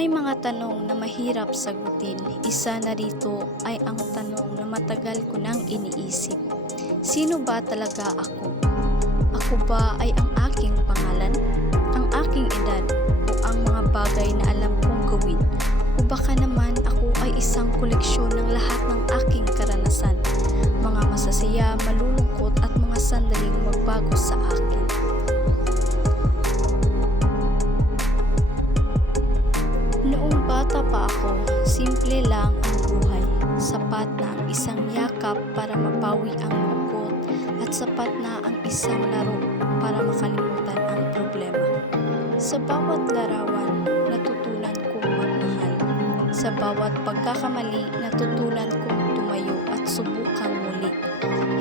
May mga tanong na mahirap sagutin. Isa na rito ay ang tanong na matagal ko nang iniisip. Sino ba talaga ako? Ako ba ay ang aking pangalan, ang aking edad, o ang mga bagay na alam kong gawin? O baka naman ako ay isang koleksyon ng lahat ng aking karanasan, mga masasaya, malulungkot at mga sandaling magbago sa akin. Noong bata pa ako, simple lang ang buhay. Sapat na ang isang yakap para mapawi ang lungkot at sapat na ang isang laro para makalimutan ang problema. Sa bawat larawan, natutunan kong magmahal. Sa bawat pagkakamali, natutunan kong tumayo at subukang muli.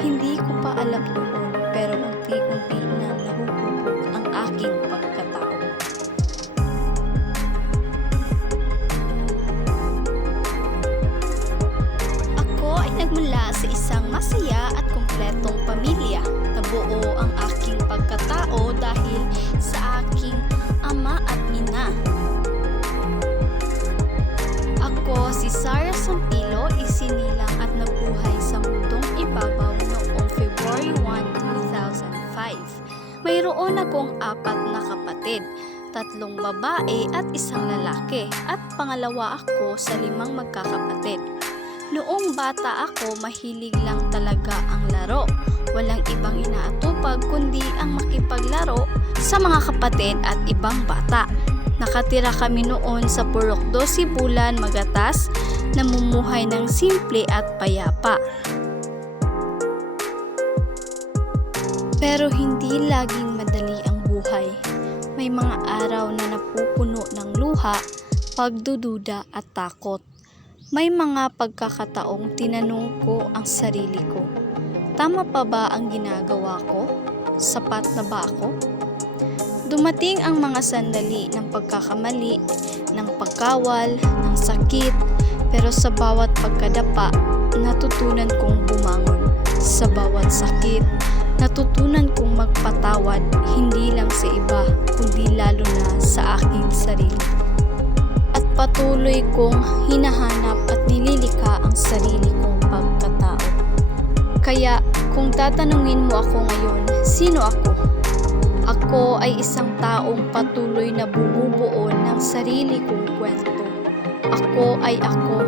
Hindi ko pa alam noon, pero unti-unti na nahuhubog ang aking pagkatao. Nagmula sa isang masaya at kumpletong pamilya. Nabuo ang aking pagkatao dahil sa aking ama at ina. Ako si Sarah Sampilo, isinilang at nabuhay sa mundong ibabaw noong February 1, 2005. Mayroon akong 4 na kapatid, 3 babae at 1 lalaki, at pangalawa ako sa 5 magkakapatid. Noong bata ako, mahilig lang talaga ang laro. Walang ibang inaatupag kundi ang makipaglaro sa mga kapatid at ibang bata. Nakatira kami noon sa Purok 12 Bulan, Magatas, namumuhay ng simple at payapa. Pero hindi laging madali ang buhay. May mga araw na napupuno ng luha, pagdududa at takot. May mga pagkakataong tinanong ko ang sarili ko, tama pa ba ang ginagawa ko? Sapat na ba ako? Dumating ang mga sandali ng pagkakamali, ng pagkawal, ng sakit, pero sa bawat pagkadapa, natutunan kong bumangon. Sa bawat sakit, natutunan kong magpatawad, hindi lang sa iba, kundi lalo na sa aking sarili. Patuloy kong hinahanap at nililikha ang sarili kong pagkatao. Kaya kung tatanungin mo ako ngayon, sino ako? Ako ay isang taong patuloy na bumubuo ng sarili kong kwento. Ako ay ako.